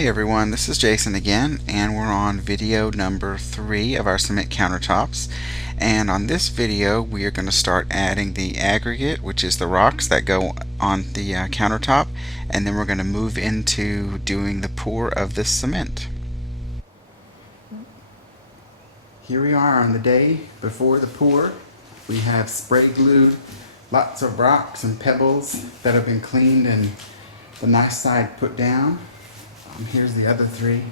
Hey everyone, this is Jason again, and we're on video number 3 of our cement countertops. And on this video we are going to start adding the aggregate, which is the rocks that go on the countertop, and then we're going to move into doing the pour of the cement. Here we are on the day before the pour. We have spray glued lots of rocks and pebbles that have been cleaned and the nice side put down. Here's the other 3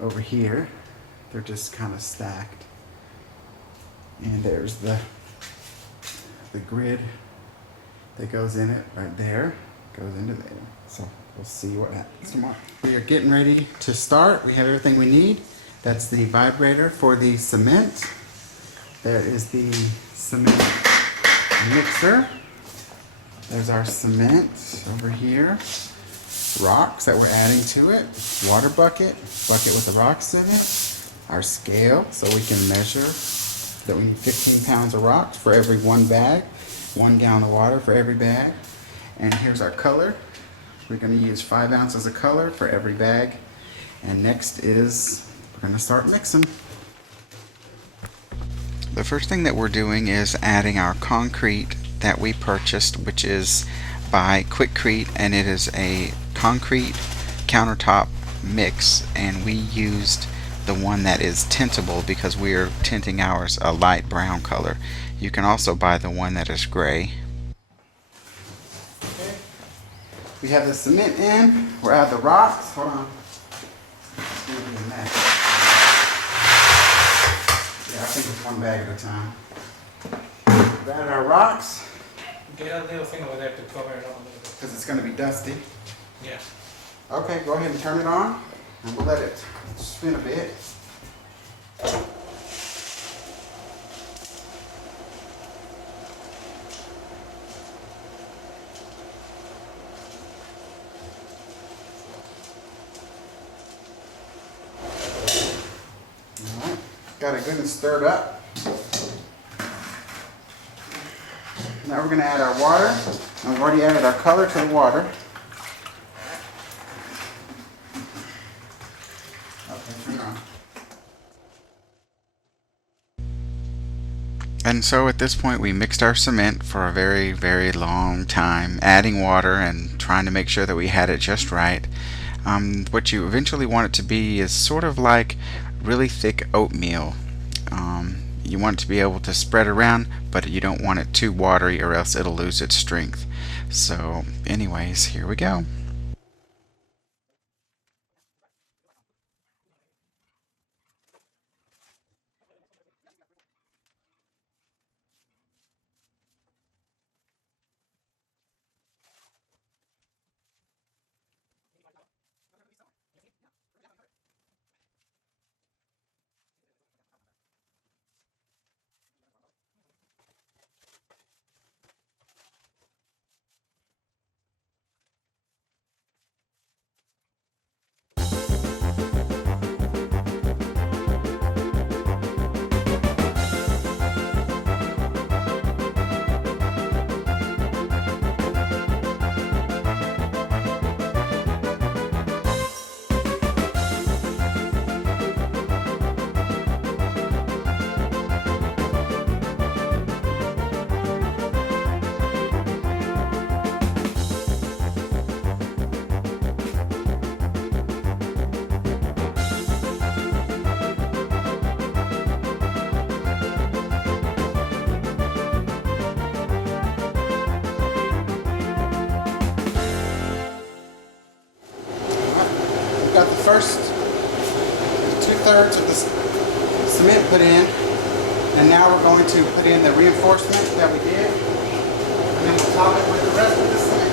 over here. They're just kind of stacked. And there's the grid that goes in it right there. Goes into there. So we'll see what happens tomorrow. We are getting ready to start. We have everything we need. That's the vibrator for the cement. There is the cement mixer. There's our cement over here. Rocks that we're adding to it, water bucket with the rocks in it, our scale so we can measure that we need 15 pounds of rocks for every 1 bag, 1 gallon of water for every bag. And here's our color. We're going to use 5 ounces of color for every bag. And next is we're going to start mixing. The first thing that we're doing is adding our concrete that we purchased, which is by Quikrete, and it is a concrete countertop mix, and we used the one that is tintable because we are tinting ours a light brown color. You can also buy the one that is gray. Okay. We have the cement in. We're at the rocks. Hold on. It's going to be a mess. Yeah, I think it's 1 bag at a time. We've added our rocks. Get a little thing over there to cover it all a little bit. Because it's going to be dusty. Yeah. Okay, go ahead and turn it on, and we'll let it spin a bit. Alright, got it good and stirred up. Now we're going to add our water. And we've already added our color to the water. Okay, turn it on. And so at this point we mixed our cement for a very, very long time, adding water and trying to make sure that we had it just right. What you eventually want it to be is sort of like really thick oatmeal. You want it to be able to spread around, but you don't want it too watery or else it'll lose its strength. So anyways, here we go. Got the first 2/3 of the cement put in, and now we're going to put in the reinforcement that we did, and then we'll top it with the rest of the cement.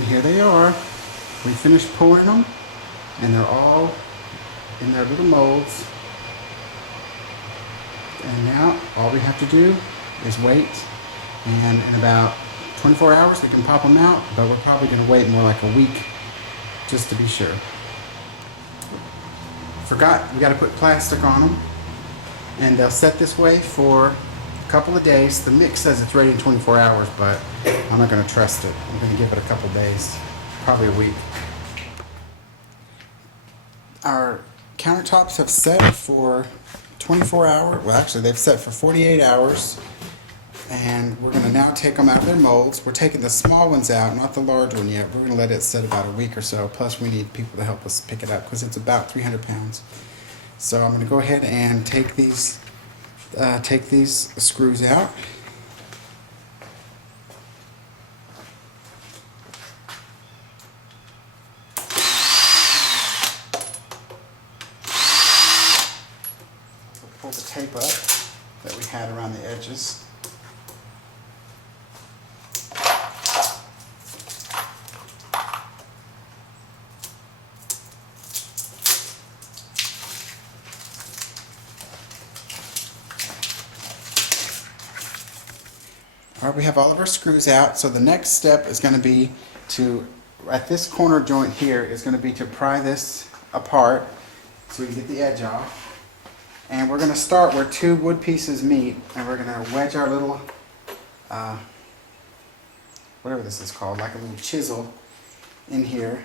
And here they are. We finished pouring them, and they're all in their little molds. And now all we have to do is wait, and in about 24 hours we can pop them out, but we're probably going to wait more like a week just to be sure. Forgot, we got to put plastic on them, and they'll set this way for a couple of days. The mix says it's ready in 24 hours, but I'm not going to trust it. I'm going to give it a couple days, probably a week. Our countertops have set for 24 hours. Well, actually, they've set for 48 hours. And we're going to now take them out of their molds. We're taking the small ones out, not the large one yet. We're going to let it set about a week or so. Plus, we need people to help us pick it up because it's about 300 pounds. So I'm going to go ahead and take these screws out. Pull the tape up that we had around the edges. All right, we have all of our screws out, so the next step is going to be to, at this corner joint here, is going to be to pry this apart so we can get the edge off. And we're going to start where two wood pieces meet, and we're going to wedge our little, whatever this is called, like a little chisel in here,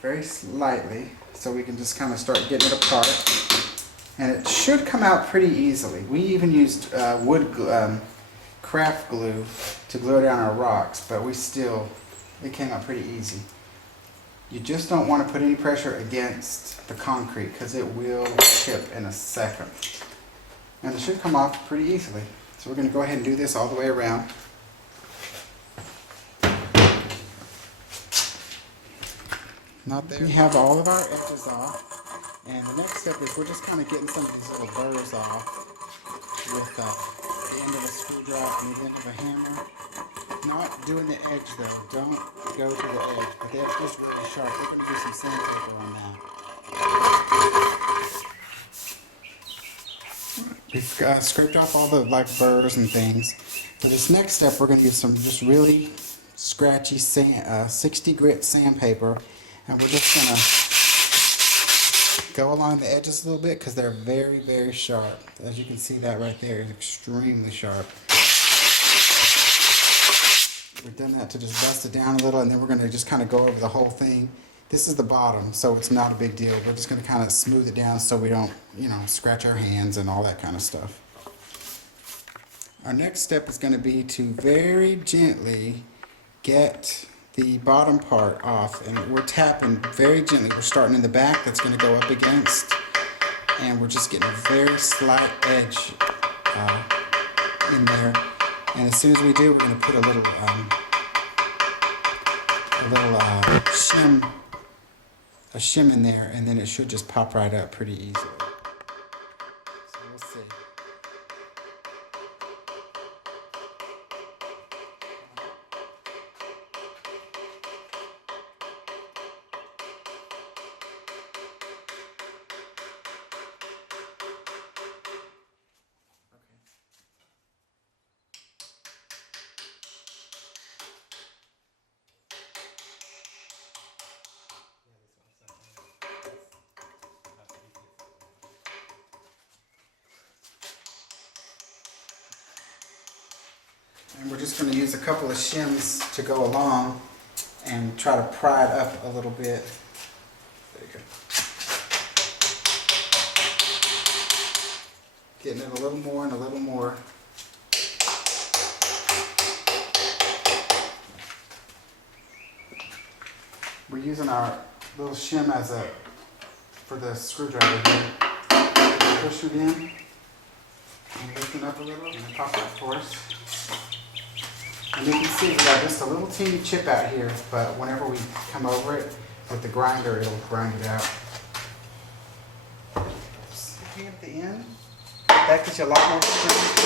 very slightly, so we can just kind of start getting it apart. And it should come out pretty easily. We even used craft glue to glue down our rocks, but it came out pretty easy. You just don't want to put any pressure against the concrete because it will chip in a second. And it should come off pretty easily. So we're going to go ahead and do this all the way around. Not there. We have all of our edges off. And the next step is we're just kind of getting some of these little burrs off with the end of a screwdriver and the end of a hammer. Not doing the edge though. Don't go to the edge. But the edge is really sharp. We're going to do some sandpaper on that. We've scraped off all the burrs and things. For this next step, we're going to use some just really scratchy 60 grit sandpaper, and we're just going to go along the edges a little bit because they're very, very sharp. As you can see, that right there is extremely sharp. We've done that to just dust it down a little, and then we're going to just kind of go over the whole thing. This is the bottom, so it's not a big deal. We're just going to kind of smooth it down so we don't, scratch our hands and all that kind of stuff. Our next step is going to be to very gently get the bottom part off, and we're tapping very gently. We're starting in the back, that's going to go up against, and we're just getting a very slight edge in there. And as soon as we do, we're going to put a little shim in there, and then it should just pop right up pretty easily. So we'll see. And we're just going to use a couple of shims to go along and try to pry it up a little bit. There you go. Getting it a little more and a little more. We're using our little shim for the screwdriver here. Push it in and lift it up a little and pop it for us. And you can see we got just a little teeny chip out here, but whenever we come over it with the grinder, it'll grind it out. Sticking at the end, that gets you a lot more strength.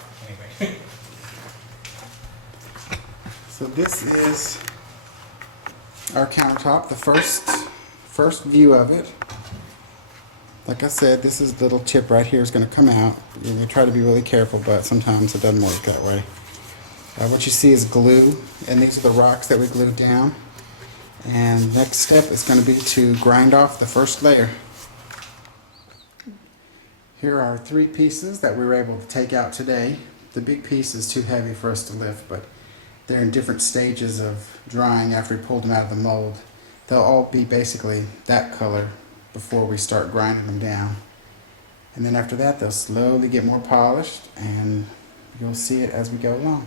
rock anyway. So this is our countertop, the first view of it. Like I said, this is the little chip right here is going to come out. You're going to try to be really careful, but sometimes it doesn't work that way. What you see is glue, and these are the rocks that we glued down. And next step is going to be to grind off the first layer. Here are 3 pieces that we were able to take out today. The big piece is too heavy for us to lift, but they're in different stages of drying after we pulled them out of the mold. They'll all be basically that color before we start grinding them down. And then after that, they'll slowly get more polished, and you'll see it as we go along.